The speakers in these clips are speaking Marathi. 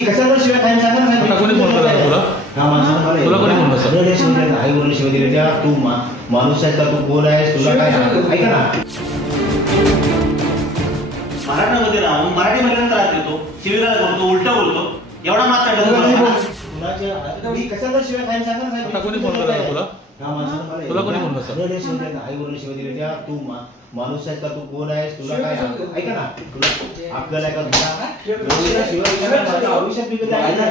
कशाला शिवाय काय सांगा ना तुला कोणी फोन करत तुला हा माणसाला मला तुला कोणी फोन करत सगळे शिवाय आई वरले शिवाय दिले त्या तू माणूस आहे का तू कोण आहेस तुला काय ऐका ना मराठामध्ये राहून मराठी महिन्यात त्रास देतो शिवीगाळ करतो उलटा बोलतो एवढा मात्र मी कशाला शिवाय काय सांगा ना तुला कोणी फोन करत तुला हा माणसाला मला तुला कोणी फोन करत सगळे शिवाय आई वरले शिवाय दिले त्या तू माणूस आहे का तू कोण आहेस तुला काय ऐका ना तुला अक्कल आहे का तुला शिवाय आयुष्यात बिघडलं आहे ना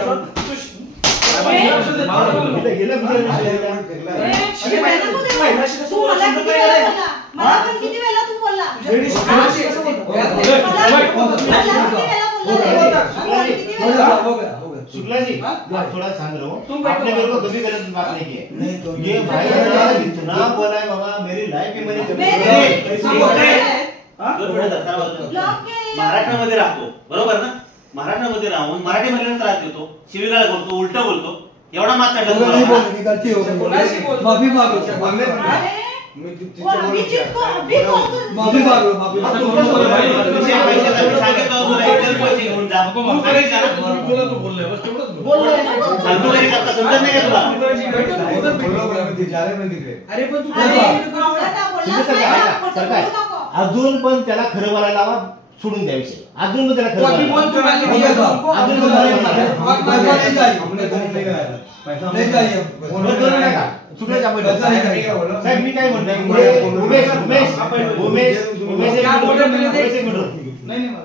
शुक्ला जी थोड़ा शांत रहो आपने मेरे को कभी गलत बात नहीं की ये भाई इतना बोला है बाबा मेरी लाइफ में मराठामध्ये राहतो बरोबर ना मराठामध्ये राहून मराठी महिन्यात त्रास देतो शिवीगाळ करतो उलटा बोलतो एवढा मात्र माफी मागो अजून पण त्याला खरं बोलायला लावा सोडून द्या विषय अजून पण त्याला खरं साहेब मी काय म्हणतोय उमेश